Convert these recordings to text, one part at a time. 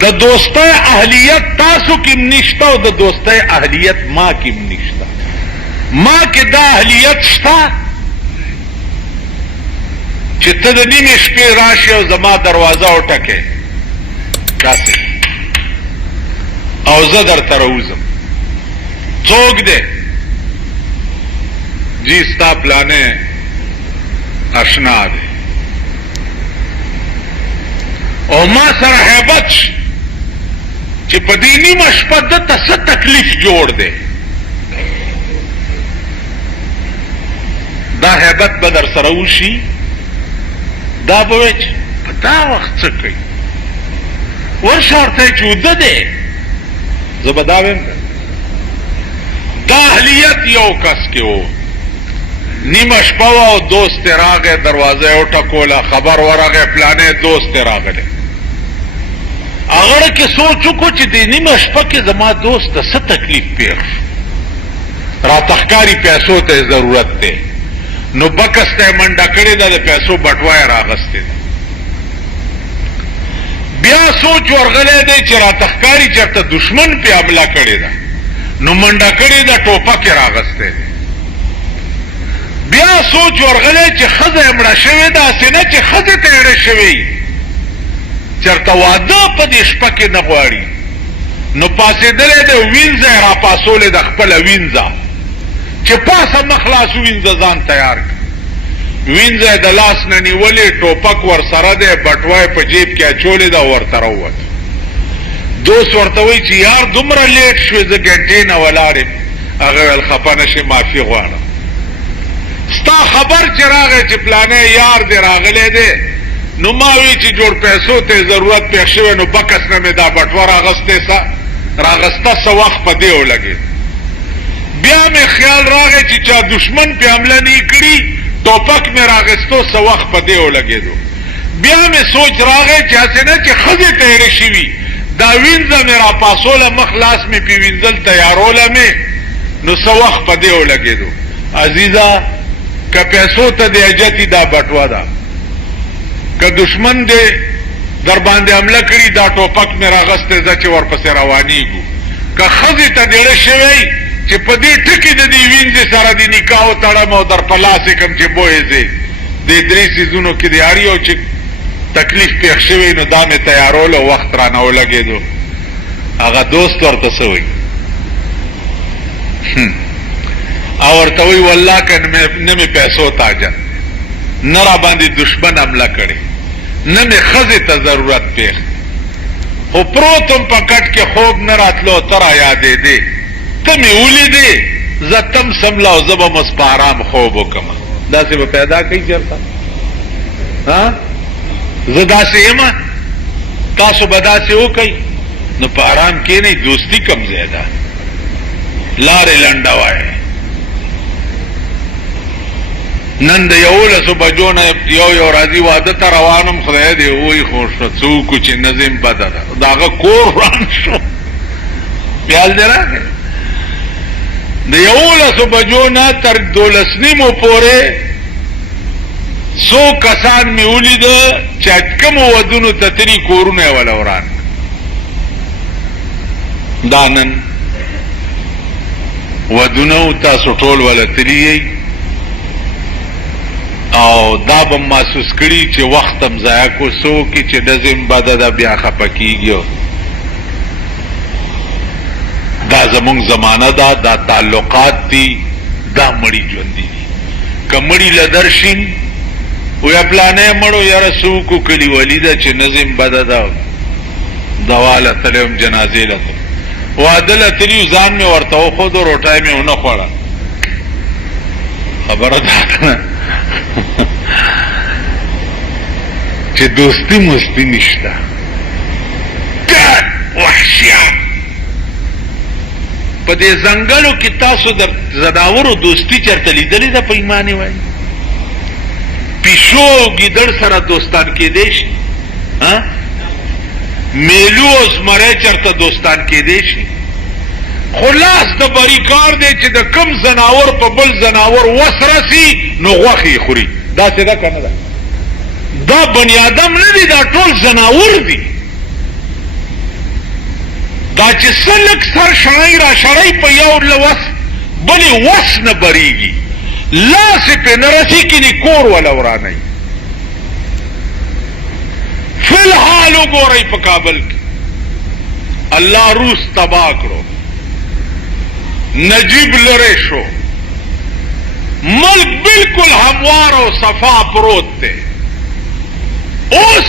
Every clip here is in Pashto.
د دوستۍ اهلیت تاسو کم نشته او د دوستۍ اهلیت ما کم نشته. ما کې دا اهلیت شته چې ته د نیمې شپې راشي او زما دروازه وټکې داسې او زه درته راوځم. څوک دی؟ جی ستا پلانې اشنا دی او ما سره هیبت چې په دې نیمه شپه دته څه تکلیف جوړ دی. دا هیبت به در سره وشي. دا به وایي چې په دا وخت څه کوي، ورشه ورته یې چې وده دی. زه به دا وایم دا اهلیت یو کس کې و، نیمه شپه وه او دوست یې راغی، دروازه یې وټکوله، خبر ورغی پلانې دوست یې راغلی. هغه کې سوچ وکړو چې د نیمه شپه کې زما دوست ته څه تکلیف پېښ شو، راته ښکاري پیسو ته یې ضرورت دی، نو بکس ته یې منډه کړې ده، د پیسو بټوه یې راغستې ده. بیا سوچ ورغلی دی چې راته ښکاري چېرته دشمن پې حمله کړې ده، نو منډه کړې ده، ټوپک یې راغستی دی. بیا سوچ ورغلی چې ښځه یې مړه شوې ده، هسې نه چې ښځې ته یې اړه شوې چېرته واده په دې شپه کې نه غواړي، نو پاسېدلی دی، وینځه یې راپاسولې ده، خپله وینځه چې پاسه مخ لاس وینځه ځان تیار کړي. وینځه یې د لاس نه نیولې، ټوپک ورسره دی، بټوه یې په جیب کې اچولې ده، ورته راووت. دوست ورته وایي چې یار دومره لیټ شوې، زه ګنټې نه ولاړ یم. هغه ویل خفه نه شې، معافي غواړم. ستا خبر چې راغی چې پلانې یار دی راغلی دی، نو ما وی چې جوړ پیسو ته ضرورت پېښ شوی، نو بکس نه مې دا بټوه راغسته څه وخت په دې ولګېد. بیا مې خیال راغی چې چا دشمن پې حمله نه کړي، ټوپک مې راغستو څه وخت په دې ولګېدو. بیا مې سوچ راغی چې هسې نه چې ښځې ته یې شوي، دا وینځه مې راپاسوله، مخ لاس مې پې وینځل تیاروله مې، نو څه وخت په دې ولګېدو. عزیزه که پیسو ته دې اجتي دا بټوه ده، که دشمن دې در باندې حمله کړي، دا ټوپک مې راغستی ده چې ورپسې روانېږو. که ښځې ته دېړه شوی چې په دې ټکي د دې وینځې سره د نکاح وتړم او در په لاس یې کړم چې بویې ځې، دې درې څیزونو کې د هر یو چې تکلیف پېښ شوی، نو دا مې تیارولو، وخت رانه ولګېدو. هغه دوست ورته څه وایي او ورته وایي والله که نه مې پیسو تاجت، نه را باندې دشمن حمله کړې، نه مې ښځې ته ضرورت پېښ، خو پروتم په کټ کې خوب نه راتلو، ته را یادېدې، ته مې ولیدې، زه تم سمله او زه به مس په ارام خوب وکړم. داسې به پیدا کوي چېرته؟ زه داسې یم، تاسو به داسې وکئ، نو په ارام کښېنئ. دوستي کم ځای ده، لارې لنډه وایئ. نن د 11 بجو نه یو راځي واده ته روانم، خدای دې ووایي خو څه وکړو چې نظم بده ده، د هغه کور وران شو. خیال دې راغی د 11 بجو نه تر 12 نیمو پورې څو کسان مې ولیده چې کومو ودونو ته تلي، کورونه یې وله وران. دا نن ودونه تاسو ټول وله تلي یئ او دا به محسوس کړي چې وخت هم ضایع کو، څوک چې نظم بده ده بیا خفه کېږي. دا زمونږ زمانه ده، دا تعلقات دي، دا مړي ژوندي دي. که مړي له درشین ویا پلانې مړو یاره څه وکړو، کلیوالي ده چې نظم بده ده، دوا له تلی یم، جنازې له تلی، واده له تلي، ځان مې ورته وښودو، روټۍ مې ونه خوړه. خبره ده چې دوستی مستی نشته، ګډ وحشیات. په دې ځنګلو کې تاسو د زناورو دوستی چېرته لیدلې ده؟ په ایمانې وایي پیشو او ګیدړ سره دوستان کېدی شي، میلو او زمری چېرته دوستان کېدی شي. خلاص د بری کار دی چې د کم زناور په بل زناور وس رسي، نو غوښې یې خوري. داسې ده که نه ده؟ دا بني آدم نه دي، دا ټول زناور دي. دا چې سلک سر شړای را شړای په یو لوس بلې وس نه بریږي لاس په نرسي کې نه کور ولا ورانه فی الحال وګورئ په کابل کې الله روس تباہ کړو نجیب لره شو ملک بالکل هموار او صفا پروت ته اوس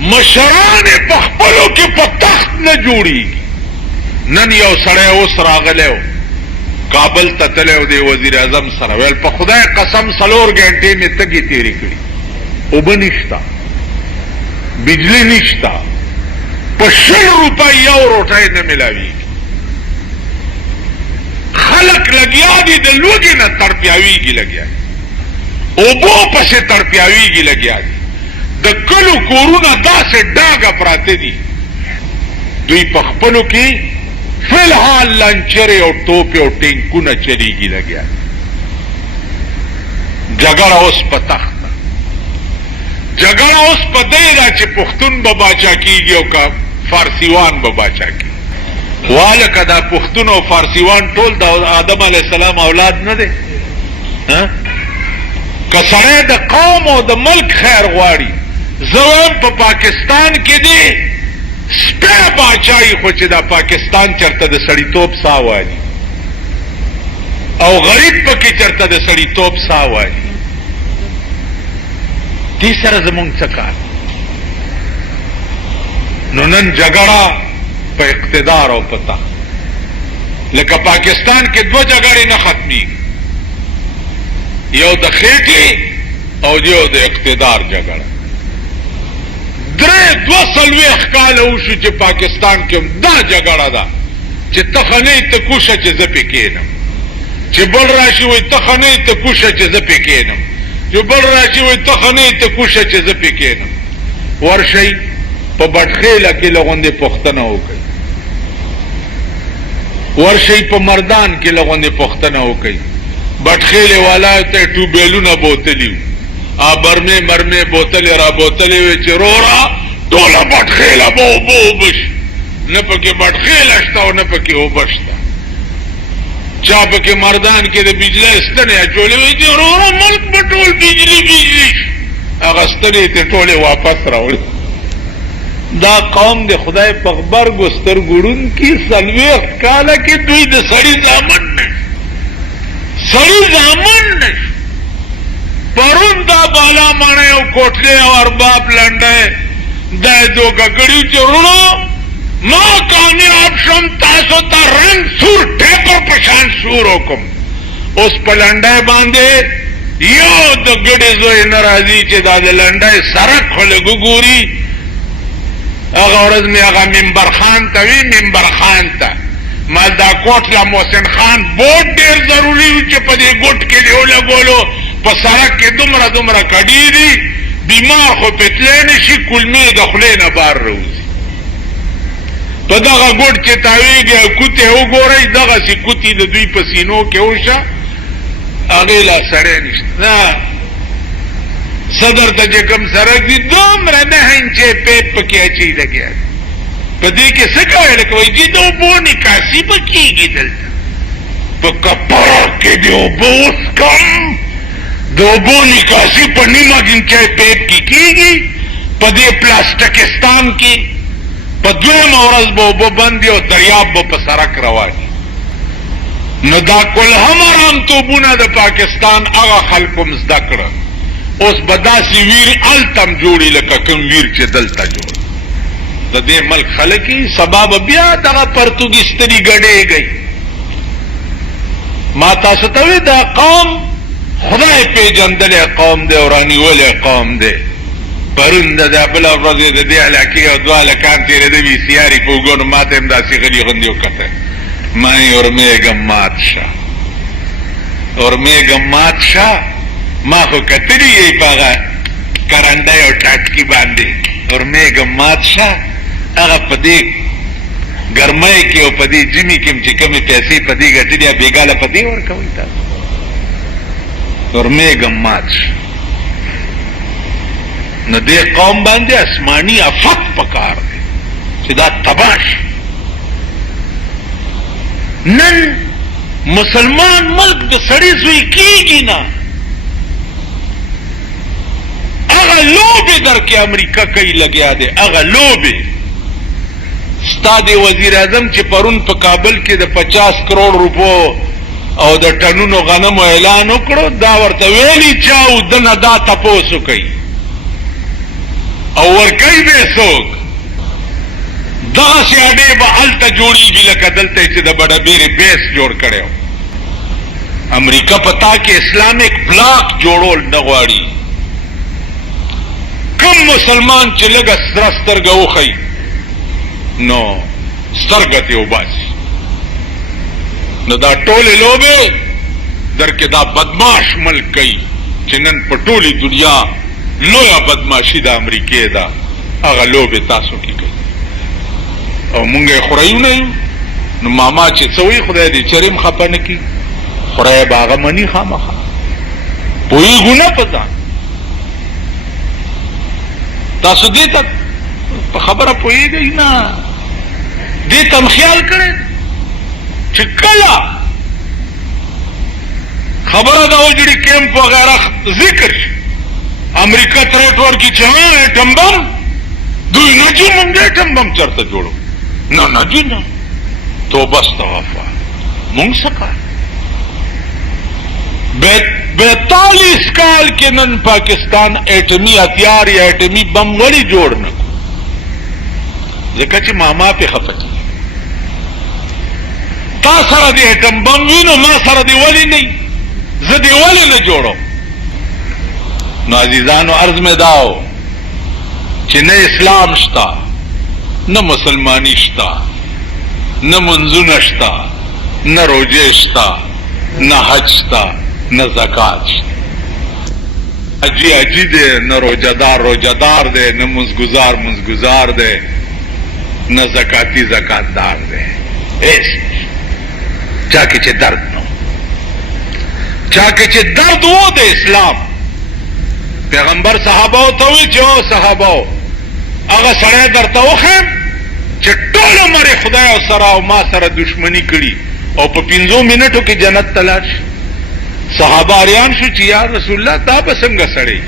مشران په خپلو کې په تخت نه جوړیږي نن یو سړی اوس راغلی کابل ته تللی دی وزیر اعظم سره ویل په خدای قسم 4 غنټې مې تګې تېرې کړي اوبه نشته بجلی نشته په 100 روپۍ یو روټۍ نه ملاویږي خلق لګیا دي د لوږې نه تړپیاویږي لګیا اوبو پسې تړپیاویږي لګیا دي د کلو کورونه داسې ډاګه پراته دي دوی په خپلو کې فی الحال لنچرې او ټوپې او ټینکونه چلیږي لګیا جګړه اوس په تخت ده جګړه اوس په دی ده چې پښتون به باچا کېږي او که فارسیوان به باچا کېږي والکه دا پښتون او فارسیوان ټول د آدم علیه السلام اولاد نه دی که سړی د قوم او د ملک خیر غواړي زوام په پاکستان کې دی سپی باچایي خو چې دا پاکستان چرته د سړیتوب ساه والي او غریب پکې چرته د سړیتوب ساه والي دې سره زمونږ څه کار نو نن جګړه په اقتدار او پتا لکه پاکستان کې 2 جګړې نه ختمي یو د خېټې او یو د اقتدار جګړه 2 کال وشو چې پاکستان کې دا جګړه ده چې تخنې ته کوشه چې زه پې کېنم چې بل راشي وایي تخنې ته کوشه چې زه پې کېنم چې بل راشي وایي تخنې ته کوشه چې زه پې کېنم ورشئ په بټخېله کې لغوندې پوښتنه وکړئ ورشئ په مردان کې لغوندې پوښتنه وکړئ بټخېلې والایو ته ټوبیلونه بوتلي وو برمې مرمې بوتلې را بوتلې وې چې رورا ټوله بټخېله به اوبه اوبه شي نه پکې بټخېله شته او نه پکې اوبه شته چا پکې مردان کې د بجلۍ ستنې اچولې وې چې رورا ملک به ټول بجلي شي هغه ستنې ته ټولې واپس راوړي دا قوم د خدای په غبرګو سترګو ړوند کې 40 کاله کې دوی د سړي زامن نه سړي زامن نه پرون دا بالا ماڼۍ او کوټلې او ارباب لنډی دا دو ګګړي چې ورونو ما کامیاب شم تاسو ته رنګ سور ټیپر په شان سور وکم اوس په لنډی باندې یو د ګډې زوی نه راځي چې دا د لنډی سرک خو لږ ګوري هغه ورځ مې هغه منبر خان ته وي منبر خان ته ما دا کوټله محسن خان بوټ ډېر ضروري و چې په دې ګوټ کې دې ولګولو په سړک کې دومره کډي دي بیمار خو پتلی نه شي کلمې د خولې نه بار راوځي په دغه ګوټ چې تاویږي او کوتې وګورئ دغسې کوتې د دوی په سینو کې وشه هغې لا سړی نشته نه صدر ته چې کوم سړک دي دومره 9 انچې پیپ پکې اچوي لګیا دي په دې کې څه کوئ لکه وایي جي د اوبو نکاسي به کېږي دلته په کپړه کې د اوبو وڅکم د اوبو نکاسي په 9 انچې پیپ کې کېږي په دې پلاستکستان کې په 2 ورځ به اوبه بندي او دریاب به په سړک رواني نو دا کلهم حرامتوبونه د پاکستان هغه خلکو م زده کړه اوس به داسې ویر هلته م جوړي لکه کوم ویر چې دلته جوړ د دې ملک خلک سبا به بیا دغه پرتګیستري ګډېږئ ما تاسو ته وی دا قوم خدای پیژندلی قوم دی او رانیولی قوم دی پرون د بله ورځ د دې علاقې یو 2 هلکان تېرېده وي سیاري په اوږو نو ما ته هم داسې غلي غوندې وکتل ما یې ورمېږم مات شه ورمېږم مات شه ما خو کتلي یې په هغه کرنډۍ او ټاټکي باندې ورمېږم مات شه هغه په دې ګرمۍ کې او په دې ژمي کې چې کومې پیسې په دې ګټلې بېګاله په دې ورکوئ تاسو ورمېږم مات شه نو دې قوم باندې آسماني افت پکار دی چې دا تباه شي نن مسلمان ملک د سړی زوی کیږي نه. هغه لوبې در کې امریکا کوي لګیا دی، هغه لوبې. ستا د وزیر اعظم چې پرون په کابل کې د 50 کروڑ روپو او د ټنونو غنمو اعلان وکړو، دا ورته ویلي چاو دنه دا تپوسو کوي او ورکوي به څوک. دغسې اډې به هلته جوړېږي لکه دلته چې د بډبېرې بیس جوړ کړی و. امریکا په تا کې اسلامیک بلاک جوړول نه غواړي. کم مسلمان چې لږه سره سترګه وښیي نو سترګه ترې وباسي. نو دا ټولې لوبې در کې دا بدماش ملک کوي چې نن په ټولې دنیا لویه بدماشي د امریکې ده، هغه لوبې تاسو کې کوي او مونږ یې خورایو نه یو. نو ماما چې څه وایي خدای دې چرېم خفه نه کړي، خورای به هغه مني خامخا. پوهېږو نه په ځان. تاسو دې ته په خبره پوهېږئ نه؟ دې ته م خیال کړی چې کله خبره د اوجړي کیمپ وغیره ذکر شي، امریکا ترټ ورکړي چې ایټم بم، دوی نه جي مونږ ایټم بم چېرته جوړو. نه نه جي نه، توبه استغفار. مونږ څه کار 42 کال کې نن پاکستان ایټمي هتیار یا ایټمي بم ولی جوړ نه کو؟ ځکه چې ماما پې خفه کېږي. تا سره د ایټم بم وي نو ما سره دې ولې نه وي؟ زه دې ولې نه جوړم؟ نو عزیزانو عرض مې دا و چې نه اسلام شته، نه مسلمانی شته، نه منځونه شته، نه روجې شته، نه حج شته، نه زکات شته. حجی حجی دی، نه روجهدار روجهدار دی، نه منځګزار منځګزار دی، نه زکاتی زکاتدار دی. هیڅ چا کې چې درد نو، چا کې چې درد وو د اسلام. پیغمبر صحابه ته وی چې او صحابه هغه سړی درته وښیم چې ټول عمر خدای او سره او ما سره دشمنی کړي او په 5 منټو کې جنت ته لاړ شي. صحابه اریان شو چې یا رسول الله دا به څنګه سړی؟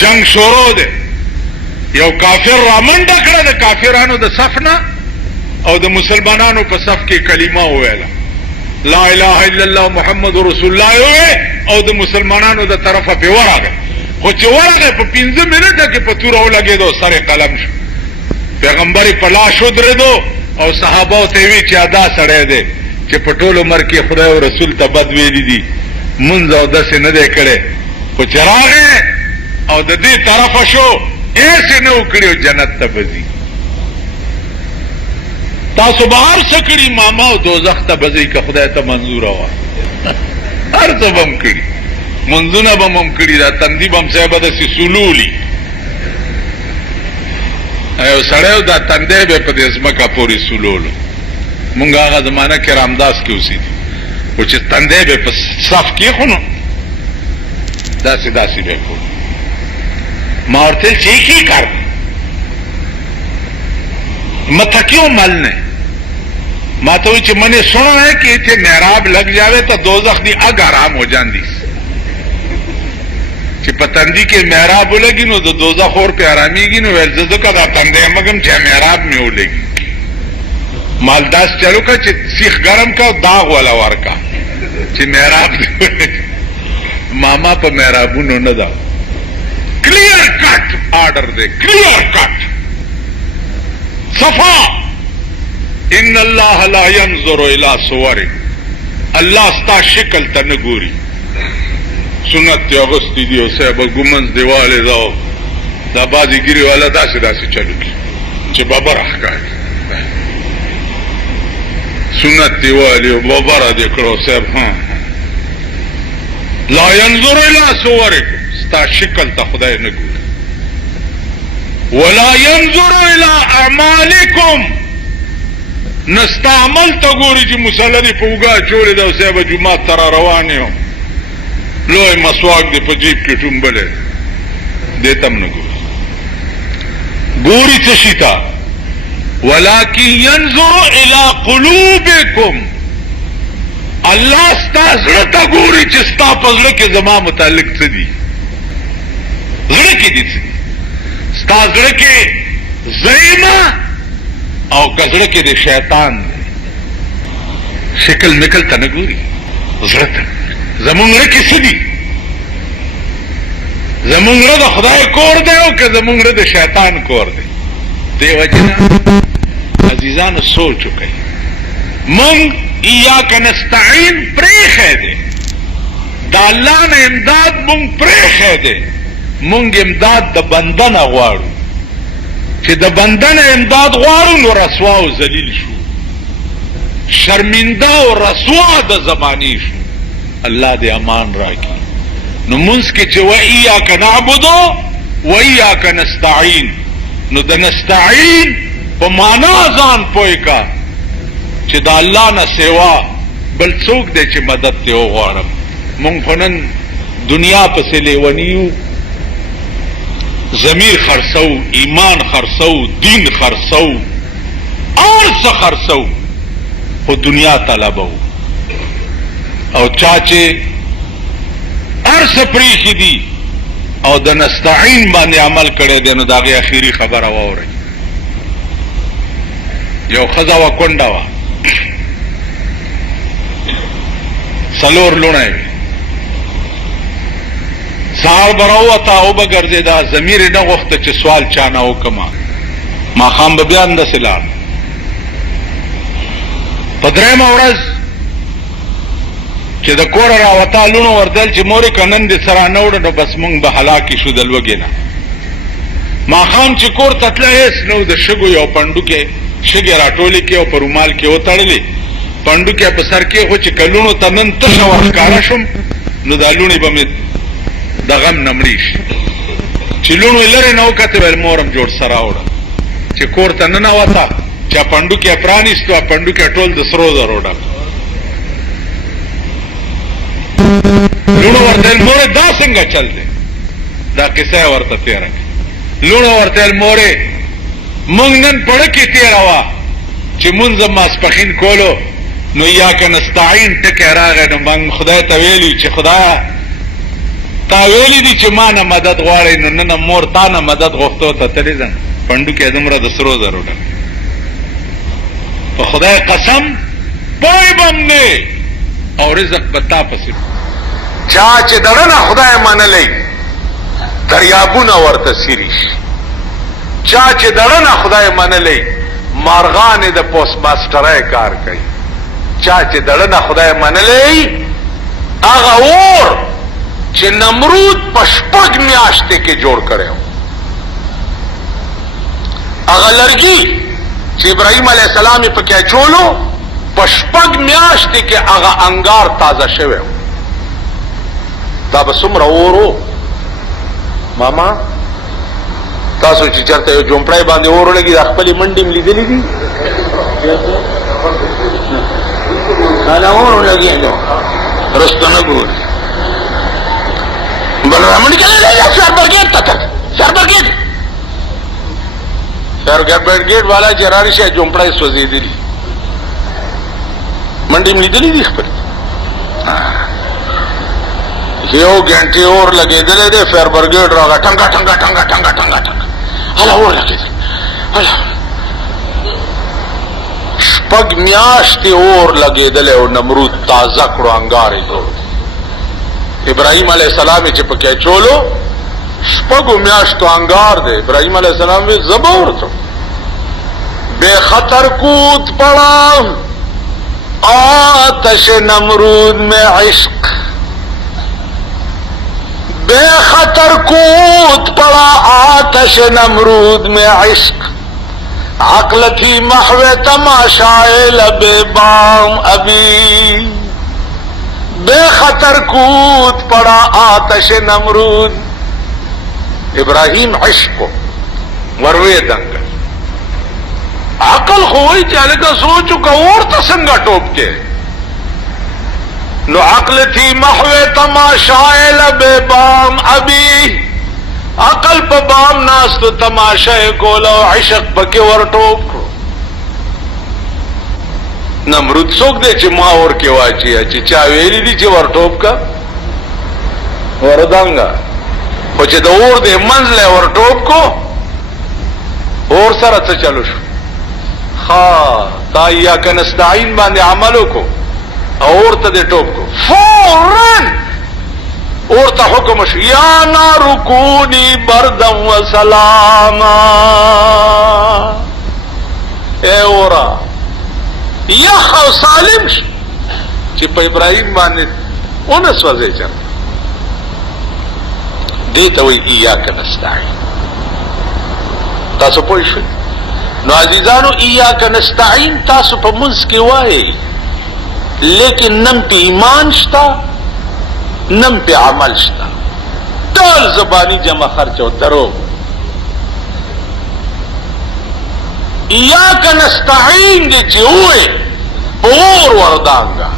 جنگ شروع دی، یو کافر را منډه کړه د کافرانو د صف نه او د مسلمانانو په صف کې کلمه وویله، لا اله الا الله محمد رسول الله وویل او د مسلمانانو د طرفه پې ورغی. خو چې ورغی په 5 منټه کې په توره ولګېدو، سر قلم شو. پیغمبر یې په لاش ودرېدو او صحابه ته وی چې ادا سړی دی چې په ټول عمر کې خدای او رسول ته بد ویلي دي، منځ او داسې نه دی کړی، خو چې راغی او د دې طرفه شو ایسې نه وکړي او جنت ته به ځي. تاسو به هر څه کړي ماما او دوزخ ته به ځئ که خدای ته منظوره وه. هر څه به م کړي، منځونه به م کړي، دا تندي به م صاحبه داسې سلولي، یو سړی و دا تندی به په دې ځمکه پورې سلولو. مونږ هغه زمانه کې رامداس کې اوسېدو، خو چې تندی به په صف کېښو نو داسې داسې به کړو. ما ورته ویل چې ایک ہی کر دیں، متھا کیوں ملنے؟ ما تو وی چې میں نے سنا ہے کہ اتنے محراب لگ جاوے تو دوزخ دی اگ آرام ہو جاندی. چې په تندي کې محراب ولګي نو د دوزخ اور پې آرامیږي. نو ویل زه ځکه دا تندی مګم چې محراب مې ولګي. مالداس چلو کا چې سیخ ګرم کا داغ والا ورکا چې محراب ماما په محرابونو نه ده. کلیئر کٹ آرڈر دے، کلیئر کٹ صفا. ان اللہ لا ينظر الى صورکم، اللہ ستا شکل ته نه ګوري. سنت تی اغسطی دی او صاحب گمنز دیواله داو دا بازی گیری والا داسې داسې چلو کی چې بابا راښکاري. سنت دیوالی او بابا را دی کړو صاحب. لا ينظر الى صورکم، ستا شکل ته خدای نه ګوري. ولا ينظر الى اعمالکم، نستا عمل ته ګوري چې مسلې په وګا چولې دا صاحب جمعه تر روان یم، لوی مسواک دی په جیب کې ټومبلې دې تم نه ګوري. ګوري څه شي ته؟ वलाकिन यंजुरु इला कुलूबिकुम, अल्लाह स्ता ज़िले ता गोरी ची स्ता पज़ले के ज़मा मुतालिक څه دي ज़िले के دي څه دي स्ता ज़िले के ज़ईमा او कज़ड़े के दे शैतान शिकल निकल ता न गोरी ज़िले ता ज़मूंगड़े की څه دي ज़मूंगड़े दा खुदाए कोर दे او के ज़मूंगड़े दे शैतान कोर दे दे वजना अजीजान सोच चुके मंग इयाक नस्तईन प्रेख है दे दा अल्लाह ने इमदाद मुंग प्रेख है दे मुंग इमदाद द बंदन अगवाड़ू कि द बंदन इमदाद गवाड़ू नो रसवा व जलील शू शर्मिंदा और रसवा द जबानी शू अल्लाह दे अमान राखी नो मुंस के चे व इयाक नअबुदु व इयाक नस्तईन नो द नस्तईन प माना जान पोए का چې دا الله نه سوا بل څوک دی چې مدد ته وغواړم مونږ خو نن دنیا پسې لیونیو ضمیر خرڅو ایمان خرڅو دین خرڅو اور څه خرڅو خو دنیا طلبو او چا چې هر څه پریښي دي او د نستعین باندې عمل کړی دی نو د هغې اخري خبره واورئ یو ښځه وه کونډه وه سلور لونه وي سهار به راووته او به ګرځېده ضمیر یې نه غوښته چې سوال چا نه وکړمه ماښام به بیا همداسې لاړ په درېیمه ورځ چې د کوره راوته لوڼو ورتل چې مورې که نن دې څه رانه وړه نو بس مونږ به هلاکې شو د لوږې نه ماښام چې کور ته تله هېڅ نه و د شګو یو پنډوکې شګې راټولې کړې او په رومال کې وتړلې پنډوکې په سر کې خو چې که لوڼو ته نن تشه ورښکاره شم نو دا لوڼې به مې د غم نه مړې شي چې لوڼو یې لرې نه وکتې ویل مورم جوړ سه راوړه چې کور ته ننوته چې پنډوکې پرانیستو پنډوکې ټول د سرو زرو ډک لوڼو ورته ویل مورې دا څنګه چل دی دا کیسه یې ورته تېره کړه لوڼو ورته ویل مورې مونږ نن پړه کې تېره وه چې مونځ ماسپښین کولو نو ایاک نستعین ټکی راغی نو من خدای ته ویلي چې خدایه تا ویلي دي چې ما نه مدد غواړئ نو نن مور تا نه مدد غوښتو ته تللی ځم پنډوکې دومره د سرو زرو ډک په خدای قسم پوی به م نه او رزق به تا پسې چا چې دړه نه خدای منلی دریابونه ورته څیري شي چا چې دړه نه خدای منلی مارغانې د پوسټ ماسټرۍ کار کوي چا چې دړه نه خدای منلی هغه اور چې نمرود په 6 میاشتې کې جوړ کړی هغه لرګي چې ابراهیم علیه السلام یې پکې اچولو په 6 میاشتې کې هغه انګار تازه شوی دا به څومره اور و ماما تاسو چې چېرته یو جومپړی باندې اور ولګي د خپلې منډې م لیدلي دي دا اور ولګېدو رسته نه ګوري بل رامنډ کې شهربرګېټ ته کړ شهربرګېټ شهربرګېټ والا چې را رسي جومپړی سوځېدلي منډې م لیدلي دي خپلې یو ګنټې اور لګېدلی دی فایربرګېډ راغی ټنګه ټنګه ټنګه ټنګه ټنګه ټنګه هله اور لګېدل هله 6 میاشتې اور لګېدلی او نمرود تازه کړو انګار یې جوړ ابراهیم علیه السلام یې چې پکې اچولو 6 میاشتو انګار دی ابراهیم علیه السلام یې زه به ورته بے خطر کود پڑا آتش نمرود میں عشق بے خطر کود پڑا آتش نمرود میں عشق عقل تھی محو تماشائے لب بام ابھی بے خطر کود پڑا آتش نمرود ابراہیم عشق کو وروے دنگل عقل خوئی چلے کا سوچو کا اور تسنگا ٹوپ کے نو عقل تھی محو تماشائے لب بام ابھی عقل پا بام ناس تو تماشائے کولو عشق پکے ور ٹوپ کرو نمرود څوک دی چې ما اور کې واچي چې چا ویلي دي چې ورټوپ کا وردانګا خو چې د اور د منځ له ورټوپ کو اور سره څه چلو شو ها تا یا کنستعين باندې عملو کو اور ته د ټوپ کو فورن اور ته حکم شو یا نار کونی بردا و سلاما اے اورا یخ او سالم شي چې په ابراهيم باندې اونس وځي چر دې ته وی ایاک نستعين تاسو پوه شئ نو عزیزانو ایاک نستعين تاسو په منځ کې وایي لیکن نم په ایمان شتا نم په عمل شتا ټول زبانی جمع خرچ او درو ایاک نستعين دې چې وې اور وردانګا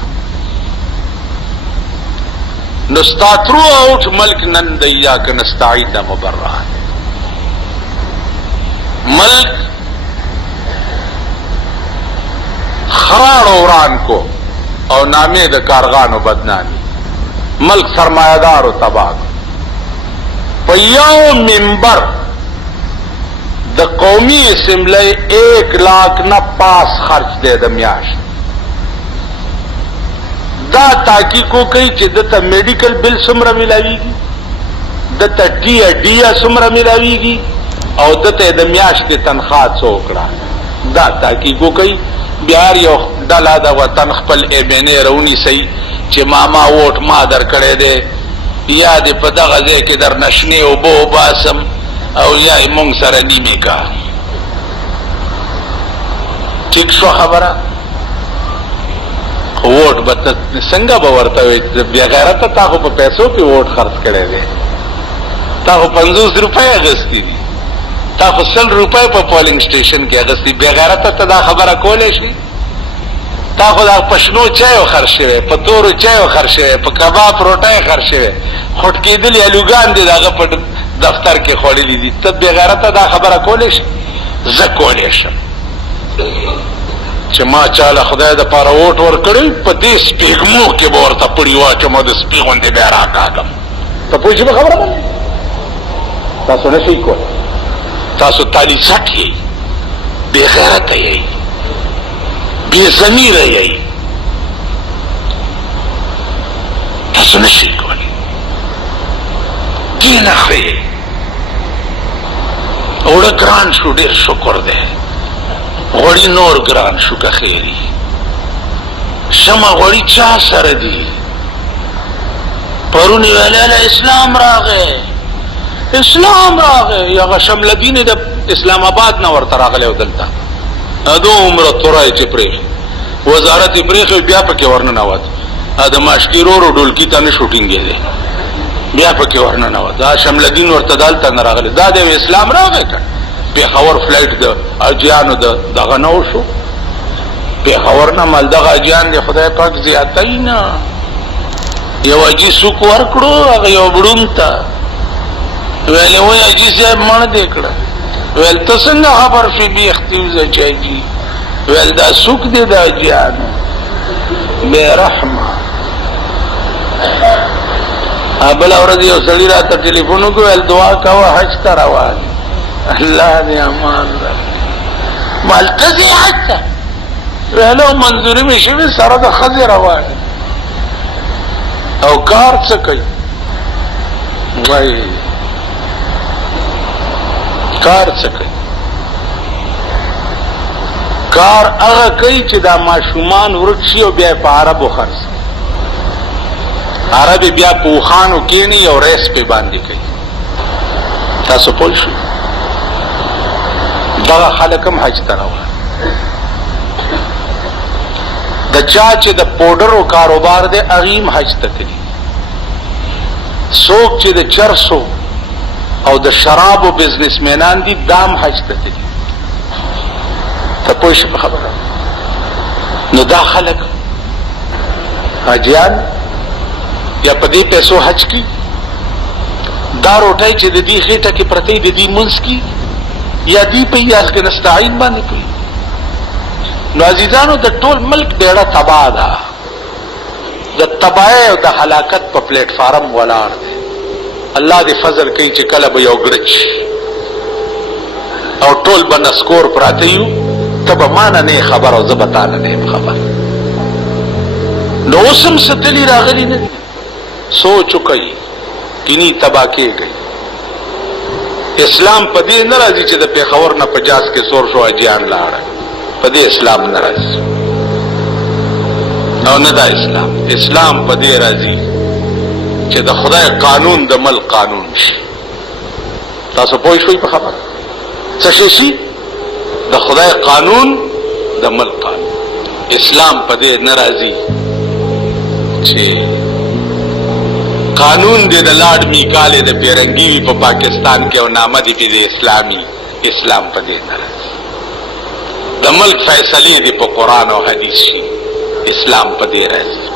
نو ستاترو اوټ ملک نن د ایاک نستعين د مبرهان ملک خراڑ اوران کو او نامے د کارغانو بدنامی ملک سرمایدار و تباہ په یو منبر د قومی اسمبلی 1,00,000 نه پاس خرچ دے د میاشت دا تحقیقو کوي چې دته میډیکل بل څومره ملاویږي دته ډیا څومره ملاویږي او دته د میاشتې تنخواه څو کړه دا تحقیقو کوي بیا یو ډلا د وطن خپل ایبنه رونی سي چې ماما ووټ ما در کړې ده یا دې په دغه ځای کې در نشنی او بو باسم او یا مونږ سره نیمه کا ټیک شو خبره ووټ به څنګه به ورته وي بیا غیرت ته خو په پیسو کې ووټ خرڅ کړی دی تا خو 50 روپۍ اغستی دي تا خو 100 روپۍ په پولینګ سټیشن کې اغستی بیا غیرت ته دا خبره کولای شي تا خو دا پښنو چایو خرڅ شوی په تورو چایو خرڅ شوی په کباب روټۍ خرڅ شوی خټ کېدل الوګان دي داغه په دفتر کې خوړلې دي ته بیا غیرت ته دا خبره کولای شي زه کولای شم چې ما چاله خدای د پاره ووټ ورکړی په دې سپېږمو کې به ورته پړي واچم او د سپي غوندې بیا راکاږم ته پوه شئ په خبره باندې تاسو نه شئ کولی تاسو تالی سټ یئ بې غیرته یئ بې ضمیره یئ تاسو نه شئ کولی دې نښه یئ اوړه ګران شو ډېر شکر دی غوړی نور ګران شو که خیری شمع غوړی چا سره دی پرونی ویلاله اسلام راغی یغه شملدین د اسلام آباد نه ورته راغلی و دلته ادو عمره تورای چې پرې وزارت پرې بیا پکې ورننوت د ماشکیرو رو ډولکی ته نه شوټینګ دی بیا پکې ورننوت دا شملدین ورته دلته نه راغلی دا د اسلام راغی پیښور فلایټ د اجیانو دغه نو شو پیښور نه مال دغه اجیان دی خدای پاک زیاتای نه یو اجي سوق ورکړو هغه یو بډون ته ویل وای اجي صاحب مړ دې کړه ویل ته څنګه خبر شې بي اختیوزه چایږي ویل دا سوق دې د اجیانو بے رحمه ابل اورځ یو سړی راته ټلیفون وکړ ویل دعا کوه حج ته روان الله دې امان راکړي مالتزي حتی ویلو منظوري مې شوې سره د ښځې روان او کار څه کوي وایي کار څه کوي کار هغه کوي چې دا ماشومان ورک شي او بیا په عربو خرڅ عربي بیا په وخانو کېني او ریس پې باندې کوي تاسو پوه شئ دغه خلک هم حج ته روان د چا چې د پوډرو کاروبار دی هغې هم حج ته تلي څوک چې د چرسو او د شرابو بزنسمینان دي دا هم حج ته تلي ته پوه شئ په خبره نو دا خلک حاجیان یا په دې پیسو حج کی دا روټۍ چې د دې خېټه کې پرتې د دې منځ کی یا دی په یاس کې نستعين باندې کوي نو عزیزانو د ټول ملک بیړه تباه ده، د تباہی او د هلاکت په پلیټ فارم ولاړ دی. الله دې فضل کوي چې کله به یو ګړچ او ټول به نسکور پراته یو، ته به ما نه نه خبر او زه به تا نه نه خبر. نو اوس هم ستلي راغلي نه دي، سوچ وکړئ کینی تباه کېږئ. اسلام په دې نه راځي چې د پېښور نه په جاز کې سور شو اجیان لاړه، په دې اسلام نه راځي او نه دا اسلام. اسلام په دې راځي چې د خدای قانون د ملک قانون شي. تاسو پوه شئ په خبره څه شي؟ د خدای قانون د ملک قانون. اسلام په دې نه راځي چې قانون دې د لاډ میکالې د پیرنګي وي په پاکستان کې او نامه دې د اسلامي. اسلام په دې نه راځي. د ملک فیصلې دې په قرآن او حدیث شي. اسلام په دې راځي.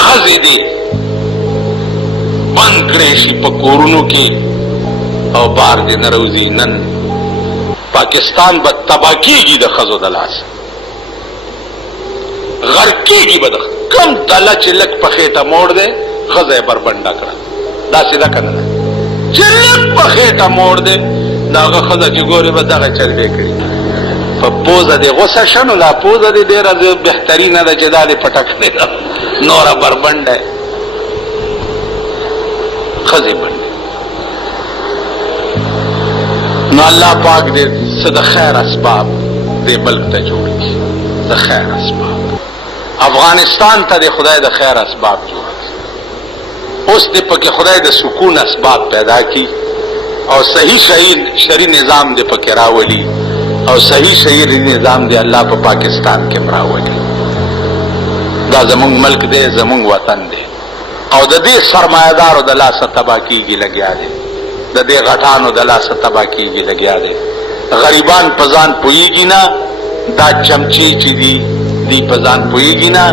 ښځې دې بند کړې شي په کورونو کې او بار دې نه روزي. نن پاکستان به تباه کېږي د ښځو د لاسه، غرق کېږي به. د کم ډله چې لږ په خېټه موړ دی ښځه یې بربنډه کړه. داسې ده که نه ده چې لږ په خېټه موړ دی د هغه ښځه چې ګورې به دغه چلبې کړي. په پوزه دې غوسه شه نو دا پوزه دې ډېره بهترینه ده چې دا دې پټه کړې ده، نوره بربنډه یې ښځې بنډې. نو الله پاک دې څه د خیر اسباب دې ملک ته جوړ کړي، د خیر اسباب. افغانستان ته دې خدای د خیر اسباب جوړ کړي. اوس دې پکې خدای د سکون اسباب پیدا کړي او صحیح شرعي نظام دې پکې راولي او صحیح شرعي نظام دې الله په پاکستان کې راولي. دا زمونږ ملک دی، زمونږ وطن دی او د دې سرمایه‌دارو د لاسه تباه کېږي لګیا دی، د دې غټانو د لاسه تباه کېږي لګیا دی. غریبان په ځان پوهېږي نه، دا چمچې چې دي دی په ځان پوهېږي نه،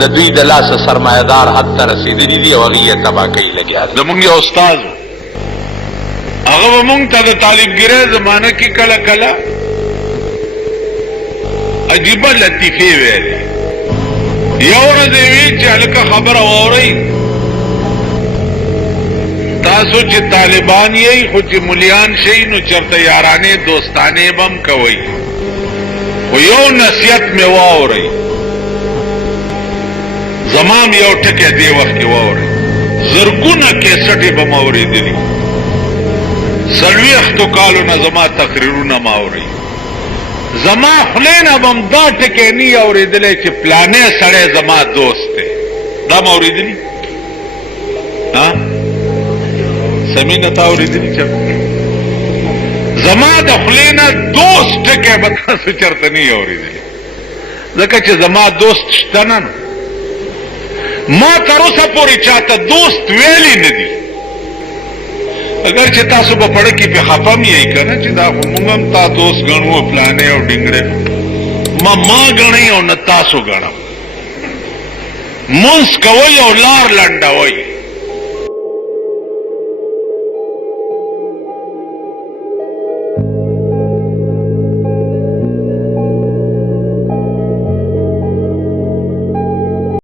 د دوی د لاسه سرمایه‌دار حد ته رسېدلي دي او هغې یې تباه کوي لګیا دی. زمونږ یو استاد هغه به مونږ ته د طالبګرۍ زمانه کې کله کله عجیبه لطیفې ویلې. یو ورځ یې وی چې هلکه خبره واورئ، تاسو چې طالبان یئ خو چې ملیان شئ نو چېرته یارانې دوستانې به هم کوئ، خو یو نصیحت مې واورئ. زما م یو ټکی دې وخت کې واورئ، زرګونه کیسټې به م اورېدلي، 40 کالو نه زما تقریرونه م اورئ. زما خولې نه به م دا ټکی نه اورېدلی چې پلانې سړی زما دوست دی. دا م اورېدلي؟ سمینه تا اورېدلي؟ زما د خولې نه دوست ټکی به تاسو چېرته نه اورېدلي، ځکه چې زما دوست شته نه. ما تر اوسه پورې چاته دوست ویلی نه دي. اگر چې تاسو به پړه کې پې خفه م یئ که نه چې دا خو مونږ هم تا دوست ګڼو فلانې او ډنګړې، ما ګڼئ او نه تاسو ګڼم. مونځ کوئ او لار لنډوئ،